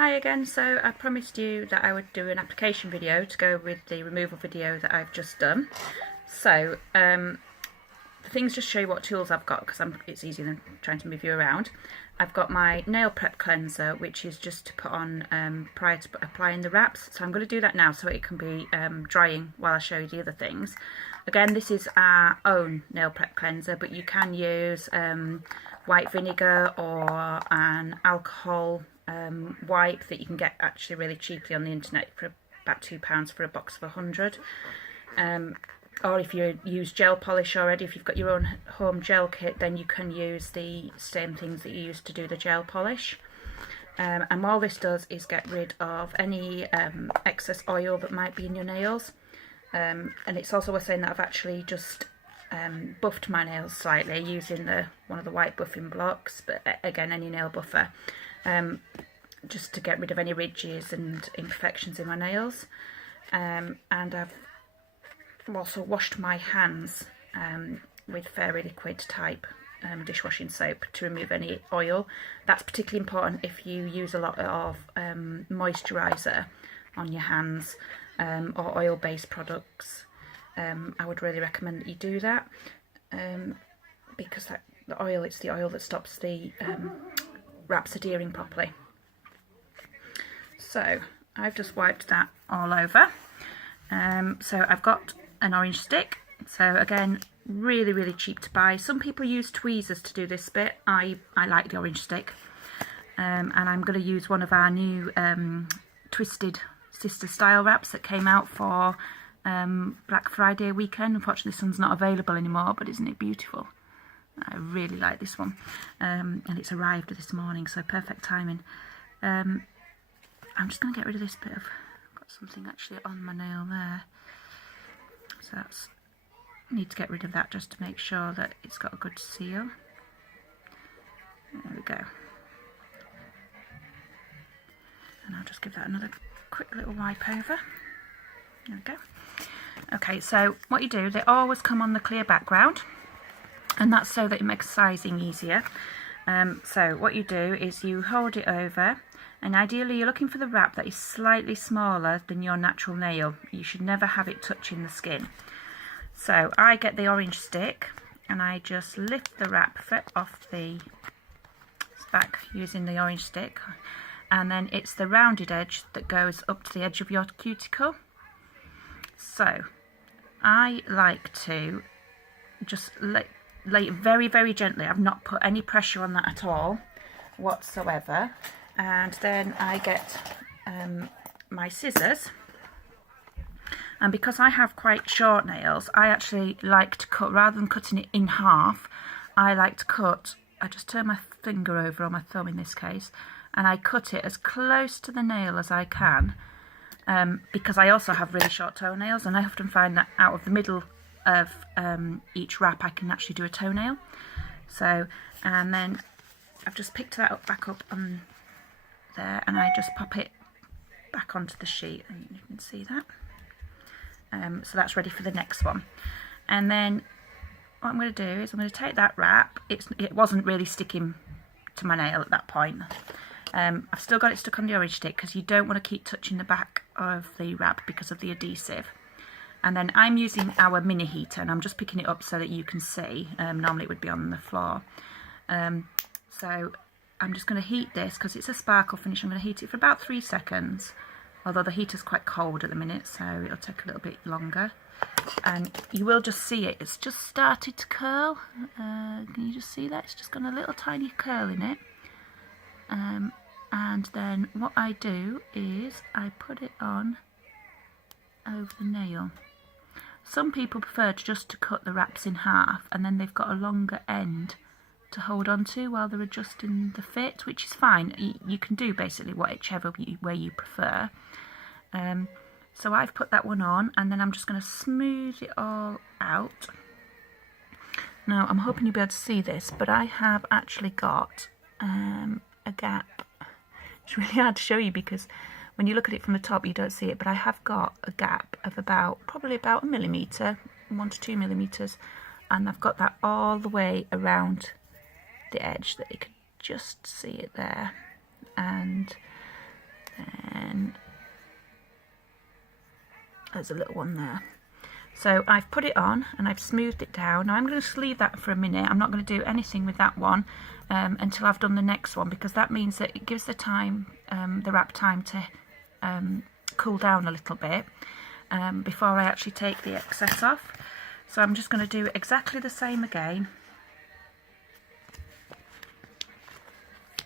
Hi again. So I promised you that I would do an application video to go with the removal video that I've just done. So the things just show you what tools I've got because it's easier than trying to move you around. I've got my nail prep cleanser, which is just to put on prior to applying the wraps. So I'm going to do that now so it can be drying while I show you the other things. Again, this is our own nail prep cleanser, but you can use white vinegar or an alcohol wipe that you can get actually really cheaply on the internet for about £2 for a box of 100. Or if you use gel polish already, if you've got your own home gel kit, then you can use the same things that you use to do the gel polish. And all this does is get rid of any excess oil that might be in your nails. And it's also worth saying that I've actually just buffed my nails slightly using one of the white buffing blocks, but again, any nail buffer, just to get rid of any ridges and imperfections in my nails. And I've also washed my hands with Fairy Liquid type dishwashing soap to remove any oil. That's particularly important if you use a lot of moisturiser on your hands or oil-based products. I would really recommend that you do that because it's the oil that stops the wraps adhering properly. So I've just wiped that all over. So I've got an orange stick. So again, really cheap to buy. Some people use tweezers to do this bit. I like the orange stick. And I'm going to use one of our new Twisted Sister style wraps that came out for Black Friday weekend. Unfortunately, this one's not available anymore, but isn't it beautiful? I really like this one. And it's arrived this morning, so perfect timing. I'm just going to get rid of this bit of... I've got something actually on my nail there. So I need to get rid of that just to make sure that it's got a good seal. There we go. And I'll just give that another quick little wipe over. There we go. Okay, so what you do, they always come on the clear background, and that's so that it makes sizing easier. So what you do is you hold it over, and ideally you're looking for the wrap that is slightly smaller than your natural nail. You should never have it touching the skin. So I get the orange stick and I just lift the wrap off the back using the orange stick, and then it's the rounded edge that goes up to the edge of your cuticle. So I like to just lay it very gently. I've not put any pressure on that at all whatsoever. And then I get my scissors, and because I have quite short nails, I actually like to cut, rather than cutting it in half, I like to cut, I just turn my finger over, or my thumb in this case, and I cut it as close to the nail as I can, because I also have really short toenails, and I often find that out of the middle of each wrap I can actually do a toenail. So, and then I've just picked that back up on there, and I just pop it back onto the sheet, and you can see that. So that's ready for the next one. And then what I'm going to do is I'm going to take that wrap. It wasn't really sticking to my nail at that point. I've still got it stuck on the orange stick because you don't want to keep touching the back of the wrap because of the adhesive. And then I'm using our mini heater, and I'm just picking it up so that you can see. Normally it would be on the floor. So I'm just going to heat this because it's a sparkle finish. I'm going to heat it for about 3 seconds, although the heater's quite cold at the minute, so it'll take a little bit longer. And you will just see it. It's just started to curl. Can you just see that? It's just got a little tiny curl in it. And then what I do is I put it on over the nail. Some people prefer just to cut the wraps in half, and then they've got a longer end to hold on to while they're adjusting the fit, which is fine. You can do basically whichever way you prefer. So I've put that one on, and then I'm just going to smooth it all out. Now I'm hoping you'll be able to see this, but I have actually got a gap. It's really hard to show you because when you look at it from the top you don't see it, but I have got a gap of probably about 1 millimetre, 1 to 2 millimetres, and I've got that all the way around the edge that you can just see it there. And then there's a little one there. So I've put it on and I've smoothed it down. Now I'm going to leave that for a minute. I'm not going to do anything with that one until I've done the next one, because that means that it gives the time, the wrap time to cool down a little bit before I actually take the excess off. So I'm just going to do exactly the same again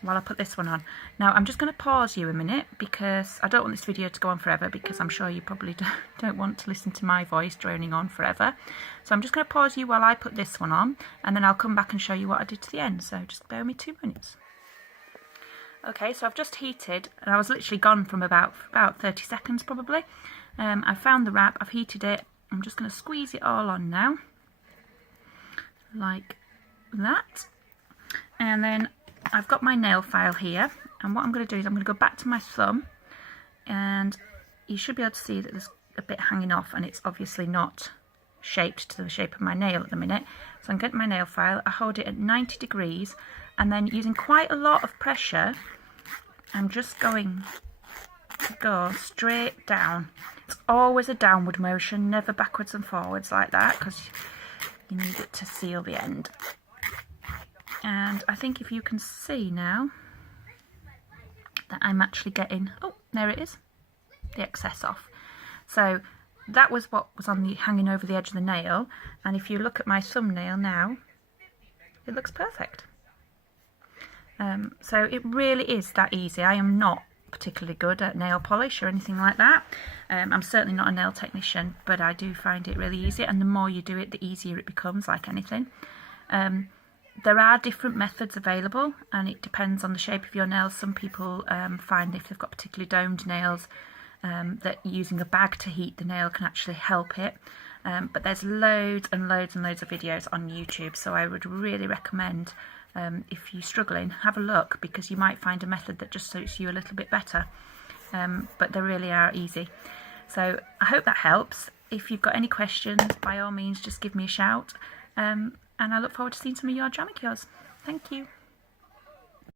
while I put this one on. Now I'm just going to pause you a minute because I don't want this video to go on forever, because I'm sure you probably don't want to listen to my voice droning on forever. So I'm just going to pause you while I put this one on, and then I'll come back and show you what I did to the end. So just bear with me 2 minutes. Okay, so I've just heated, and I was literally gone from about 30 seconds probably. I found the wrap, I've heated it. I'm just going to squeeze it all on now, like that. And then I've got my nail file here, and what I'm going to do is I'm going to go back to my thumb, and you should be able to see that there's a bit hanging off, and it's obviously not shaped to the shape of my nail at the minute. So I'm getting my nail file, I hold it at 90 degrees, and then using quite a lot of pressure, I'm just going to go straight down. It's always a downward motion, never backwards and forwards like that, because you need it to seal the end. And I think if you can see now that I'm actually getting, oh, there it is, the excess off. So that was what was on the hanging over the edge of the nail, and if you look at my thumbnail now, it looks perfect. So it really is that easy. I am not particularly good at nail polish or anything like that. I'm certainly not a nail technician, but I do find it really easy, and the more you do it, the easier it becomes, like anything. There are different methods available, and it depends on the shape of your nails. Some people find if they've got particularly domed nails that using a bag to heat the nail can actually help it. But there's loads and loads and loads of videos on YouTube, so I would really recommend, if you're struggling, have a look, because you might find a method that just suits you a little bit better. But they really are easy. So I hope that helps. If you've got any questions, by all means just give me a shout. And I look forward to seeing some of your geometry cures. Thank you.